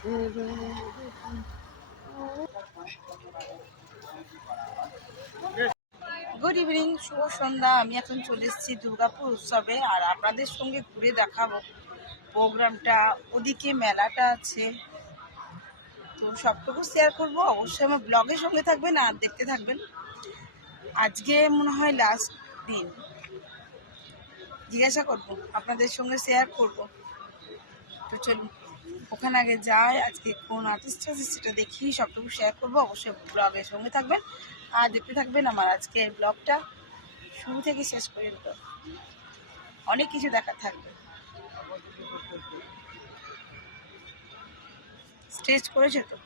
Good evening, শুভ সন্ধ্যা। আমি এখন চলে এসেছি দুর্গাপুর উৎসবে, আর আপনাদের সঙ্গে ঘুরে দেখাবো প্রোগ্রামটা। ওদিকে মেলাটা আছে, তো সবটুকু শেয়ার করব। অবশ্যই আমার ব্লগের সঙ্গে থাকবেন আর দেখতে থাকবেন। আজকে মনে হয় লাস্ট দিন, জিজ্ঞাসা করব, আপনাদের সঙ্গে শেয়ার করব। তো চলুন ওখানে আগে যাই। আজকে কোন আর্টিস্ট আছে সেটা দেখি, সবটুকু শেয়ার করব। অবশ্যই ব্লগের সঙ্গে থাকবেন আর দেখতে থাকবেন আমার আজকের ব্লগটা শুরু থেকে শেষ পর্যন্ত। অনেক কিছু দেখার থাকবে। স্টেজ করেছে তো,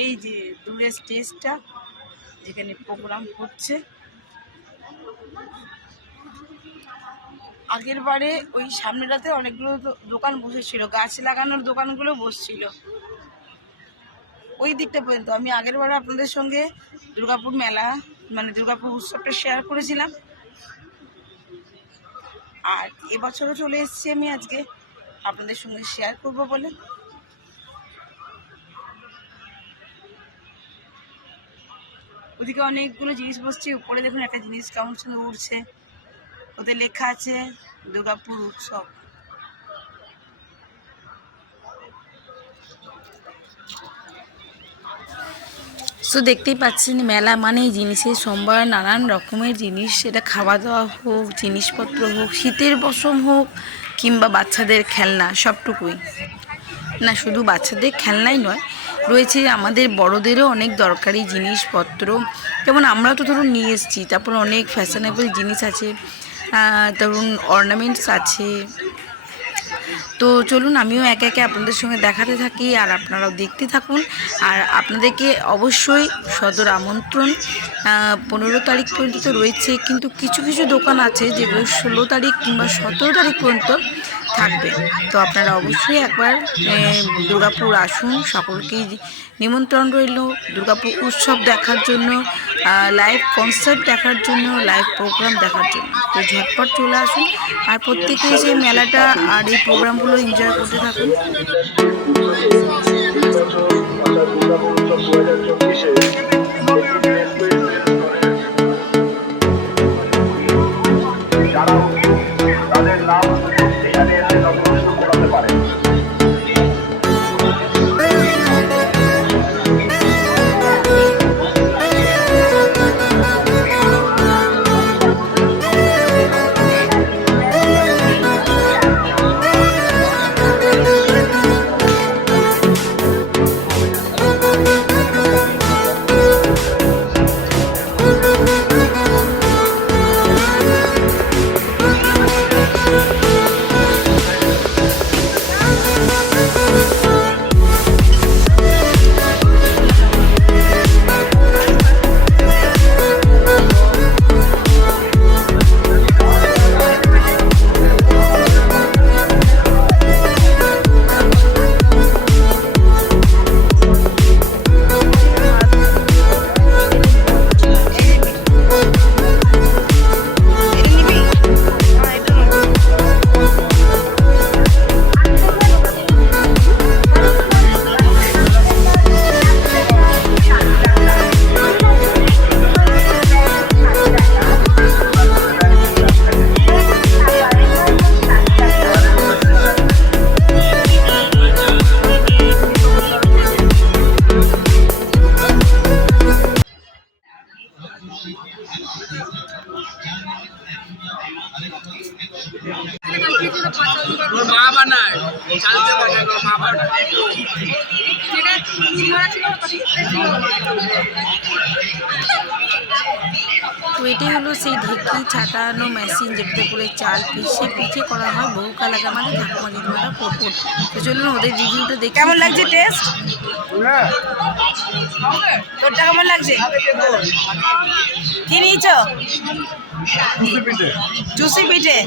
এই যে দূরে স্টেজটা যেখানে প্রোগ্রাম হচ্ছে। আগের বারে ওই সামনেটাতে অনেকগুলো দোকান বসেছিল, গাছ লাগানোর দোকানগুলো বসছিল ওই দিকটা পর্যন্ত। আমি আগের বারে আপনাদের সঙ্গে দুর্গাপুর মেলা মানে দুর্গাপুর উৎসবটা শেয়ার করেছিলাম, আর এবছরও চলে এসেছি আমি আজকে আপনাদের সঙ্গে শেয়ার করব বলে। ওদিকে অনেকগুলো জিনিস বসছে, উপরে দেখুন একটা জিনিস কেমন সুন্দর উঠছে, ওদের লেখা আছে দুর্গাপুর উৎসব। তো দেখতেই পাচ্ছেন মেলা মানেই জিনিসের সম্ভার, নানান রকমের জিনিস, সেটা খাওয়া দাওয়া হোক, জিনিসপত্র হোক, শীতের পশম হোক কিংবা বাচ্চাদের খেলনা, সবটুকুই। না শুধু বাচ্চাদের খেলনাই নয়, রয়েছে আমাদের বড়দেরও অনেক দরকারি জিনিসপত্র। যেমন আমরা তো ধরুন নিয়ে এসেছি, তারপর অনেক ফ্যাশনেবল জিনিস আছে, ধরুন অর্নামেন্টস আছে। তো চলুন আমিও একে একে আপনাদের সঙ্গে দেখাতে থাকি আর আপনারাও দেখতে থাকুন। আর আপনাদেরকে অবশ্যই সদর আমন্ত্রণ। 15 তারিখ পর্যন্ত রয়েছে, কিন্তু কিছু কিছু দোকান আছে যেগুলো 16 তারিখ কিংবা 17 তারিখ পর্যন্ত থাকবে। তো আপনারা অবশ্যই একবার দুর্গাপুর আসুন, সকলকেই নিমন্ত্রণ রইল দুর্গাপুর উৎসব দেখার জন্য, লাইভ কনসার্ট দেখার জন্য, লাইভ প্রোগ্রাম দেখার জন্য। তো ঝটপট চলে আসুন আর প্রত্যেকে এসে মেলাটা আর এই প্রোগ্রামগুলো এনজয় করতে থাকুন। তাদের নাম এখানে এসে নথিভুক্ত করাতে পারে। মা বানায় চালতে বানায় মা বানায়। তো এটাই হলো সেই ঢেকি ছাটানো মেশিন, যেটাতে করে চাল পিঠে করা হয় বহুকাল আগে আমাদের ঠাকুমা দিদিমারা করতো। তো চলুন ওদের রিভিউটা দেখি কেমন লাগছে টেস্ট। তোরটা কেমন লাগছে? কি নিয়েছ? জুসি পিঠে।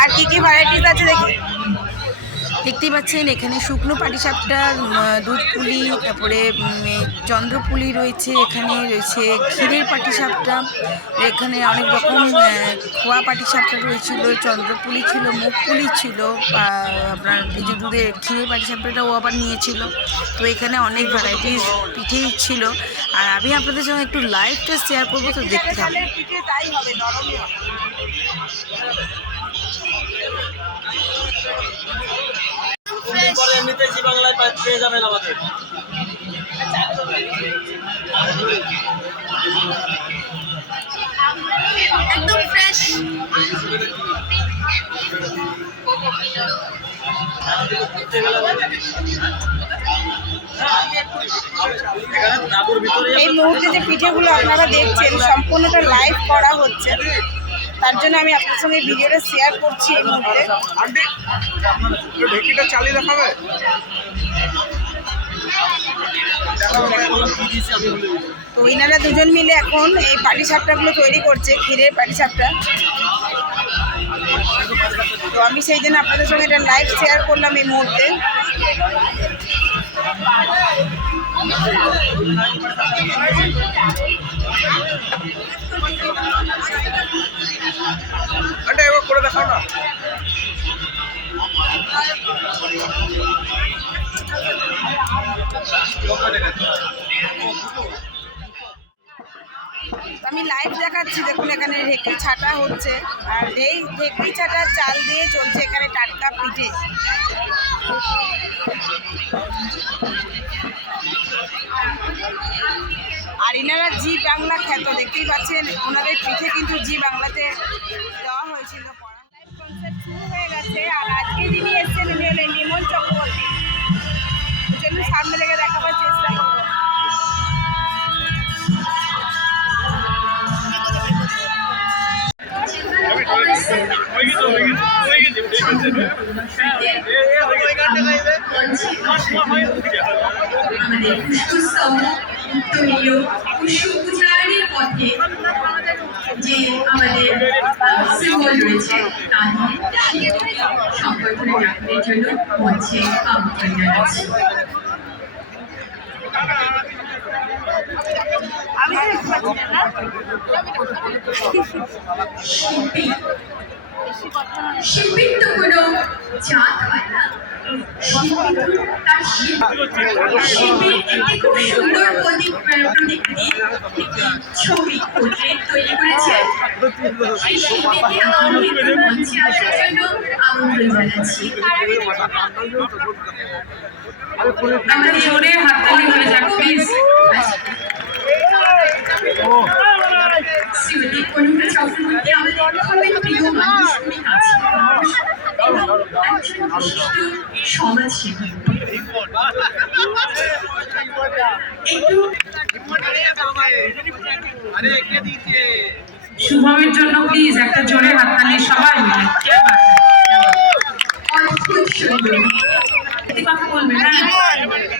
আর কি কি ভ্যারাইটিস আছে দেখি। দেখতেই পাচ্ছেন এখানে শুকনো পাটিসাপটা, দুধ পুলি, তারপরে চন্দ্রপুলি রয়েছে, এখানে রয়েছে ক্ষীরের পাটিসাপটা, এখানে অনেক রকম খোয়া পাটিসাপটা রয়েছিল, চন্দ্রপুলি ছিল, মুখ পুলি ছিল, আপনার এই যে দুধের ক্ষীরের পাটিসাপটাটাও আবার নিয়েছিল। তো এখানে অনেক ভ্যারাইটিস পিঠেই ছিল। আর আমি আপনাদের সঙ্গে একটু লাইভটা শেয়ার করবো, তো দেখতে থাকুন। তাই হবে নরম। পরে এমনিতে জি বাংলায় পেয়ে যাবেন আমাদের। একদম ফ্রেশ। এই মুহূর্তে যে পিঠেগুলো আপনারা দেখছেন সম্পূর্ণটা লাইভ করা হচ্ছে, তার জন্য আমি আপনার সঙ্গে ভিডিওটা শেয়ার করছি এই মুহূর্তে। ঢেকিটা চালিয়ে দেখাবে। তো ইনারা দুজন মিলে এখন এই পাটিসাপটাগুলো তৈরি করছে, ক্ষীরের পাটিসাপটা। তো আমি সেই জন্য আপনাদের সঙ্গে এটা লাইভ শেয়ার করলাম এই মুহূর্তে। এবার করে দেখাও না। আমি লাইভ দেখাচ্ছি, দেখুন এখানে ঢেকি ছাটা হচ্ছে, আর এই ঢেকি ছাটার চাল দিয়ে চলছে এখানে টাটকা পিঠে। আর এনারা জি বাংলা খ্যাত, দেখতেই পাচ্ছেন ওনাদের পিঠে কিন্তু জি বাংলাতে দেওয়া হয়েছিল। কনসার্ট শুরু হয়ে গেছে, আর আজকে যিনি এসছেন উনি হলেন নিমন চক্রবর্তী। জন্য সামনে লেগে দেখাবার চেষ্টা করবো। আমাদের পুষ্পস্তবক উত্তরীয় পুষ্পপূজারের পথে যে আমাদের সিম্বল রয়েছে তা নিয়ে সংবর্ধনা জ্ঞাপনের জন্য মঞ্চে আমন্ত্রণ জানাচ্ছি। শিল্পীর তো কোনো জাত হয় না, তার শিল্পীর একটি খুব সুন্দর প্রতিকৃতি, একটি ছবি পোর্ট্রেট তৈরি করেছে। সেই শিল্পীকে আমি মঞ্চে আসার জন্য আমন্ত্রণ জানাচ্ছি। আমরা জোরে হাততালি হয়ে যাবো প্লিজ। শ্রীমতী কণিকা চক্রবর্তী আমাদের খুবই প্রিয় মানুষ, খুবই কাছের মানুষ এবং একজন বিশিষ্ট সমাজসেবী। শুভমের জন্য প্লিজ একটা জোরে হাততালি সবাই মিলে। অদ্ভুত সুন্দর কথা বলবে। হ্যাঁ,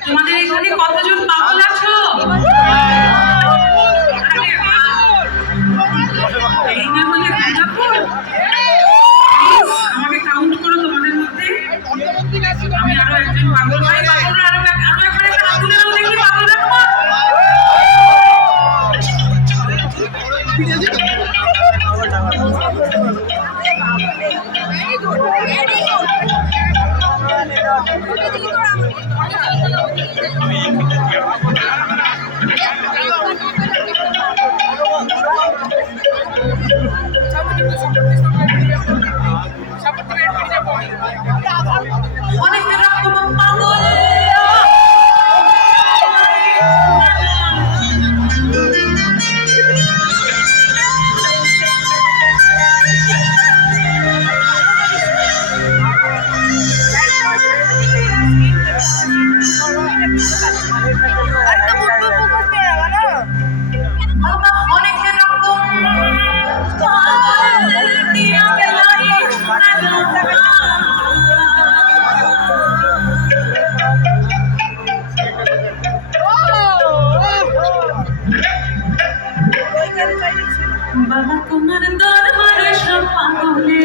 তোমাদের এখানে কতজন পাগল আছো? আমাকে কাউন্ট করো তোমাদের মধ্যে। আমি আরো একজন পাগল ভাই, পাগলরা আরো এখানে দেখি পাগল রাখবো। অনেক রকম পাগল বাবা তোমার দরবারে সব পাগলে,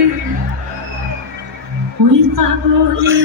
ওই পাগলে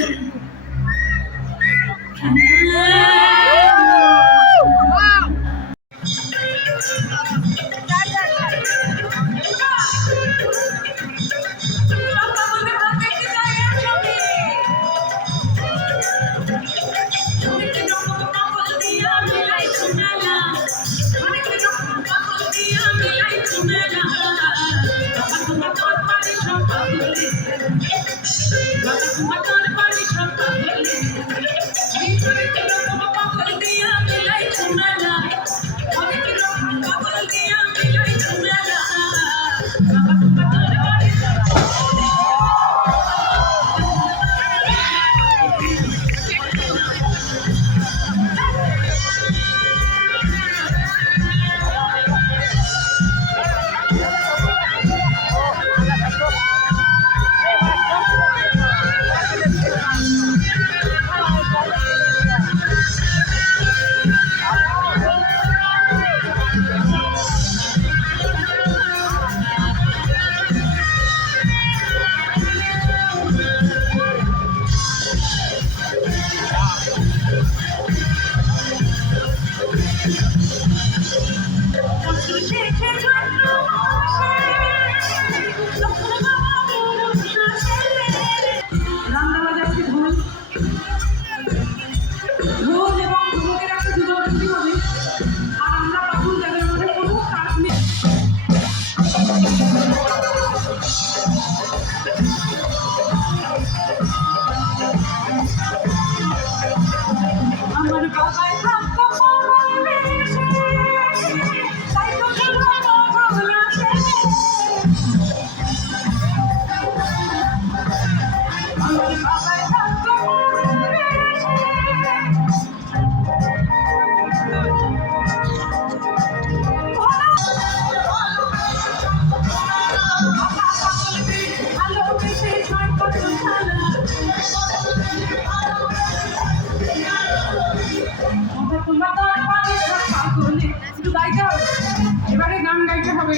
এবারে গান গাইতে হবে।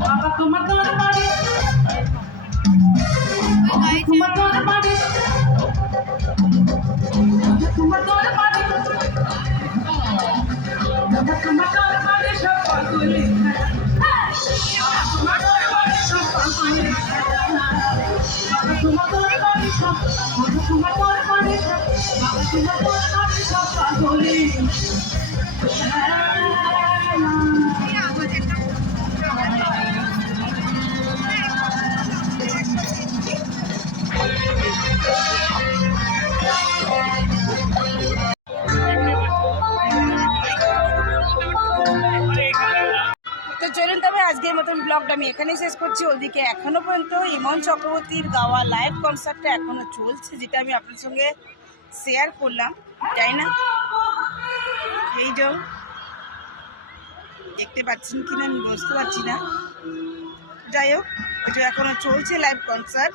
বাবা তোমার দরবারে, তোমার দরবারে, তোমার দরবারে, তোমার দরবারে সব পাগলে, তোমার দরবারে সব পাগলে, তোমার দরবারে সব, তোমার দরবারে সব, তোমার দরবারে সব পাগলে। তো চলুন তবে আজকের মতন ব্লগটা আমি এখানেই শেষ করছি। ওদিকে এখনো পর্যন্ত ইমন চক্রবর্তীর গাওয়া লাইভ কনসার্টটা এখনো চলছে, যেটা আমি আপনার সঙ্গে শেয়ার করলাম, তাই না? এই যে দেখতে পাচ্ছেন কিনা আমি বুঝতে পারছি না, যাই হোক এটা এখনো চলছে লাইভ কনসার্ট।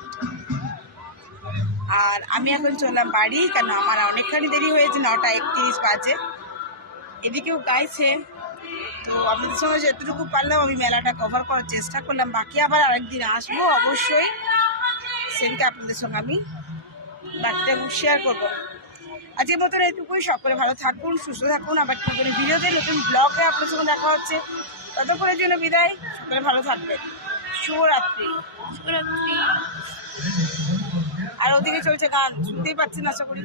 আর আমি এখন চললাম বাড়ি, কেন আমার অনেকখানি দেরি হয়েছে, 9:31 বাজে। এদিকেও গাইছে, তো আপনাদের সঙ্গে যতটুকু পারলাম আমি মেলাটা কভার করার চেষ্টা করলাম। বাকি আবার আরেকদিন আসবো অবশ্যই, সেদিকে আপনাদের সঙ্গে আমি বাকিটা শেয়ার করবো। আজকের মতন এইটুকুই। সকলে ভালো থাকুন, সুস্থ থাকুন। আবার নতুন ভিডিওতে নতুন ব্লগে আপনার সঙ্গে দেখা হচ্ছে। ততক্ষণের জন্য বিদায়। সকলে ভালো থাকবেন। শুভরাত্রি। শুভরাত্রি। আর ওদিকে চলছে গান, শুনতেই পাচ্ছেন আশা করি।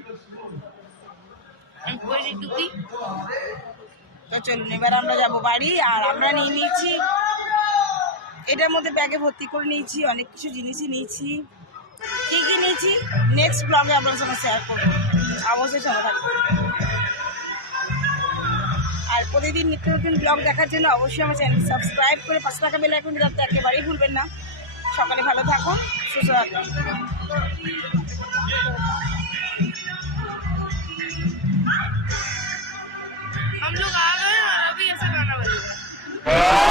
তো চলুন এবার আমরা যাবো বাড়ি। আর আমরা নিয়ে নিয়েছি, এটার মধ্যে ব্যাগে ভর্তি করে নিয়েছি অনেক কিছু জিনিসই নিয়েছি। কী কী নিয়েছি নেক্সট ব্লগে আপনার সঙ্গে শেয়ার করবো, অবশ্যই সঙ্গে থাকবেন। আর প্রতিদিন নিত্য নতুন ব্লগ দেখার জন্য অবশ্যই আমার চ্যানেল সাবস্ক্রাইব করে পাশে থাকা বেল আইকনটি রাখতে একেবারেই ভুলবেন না। সকালে ভালো থাকুন, সুস্থ থাকুন। हम लोग आ गए और अभी ऐसा गाना बजेगा।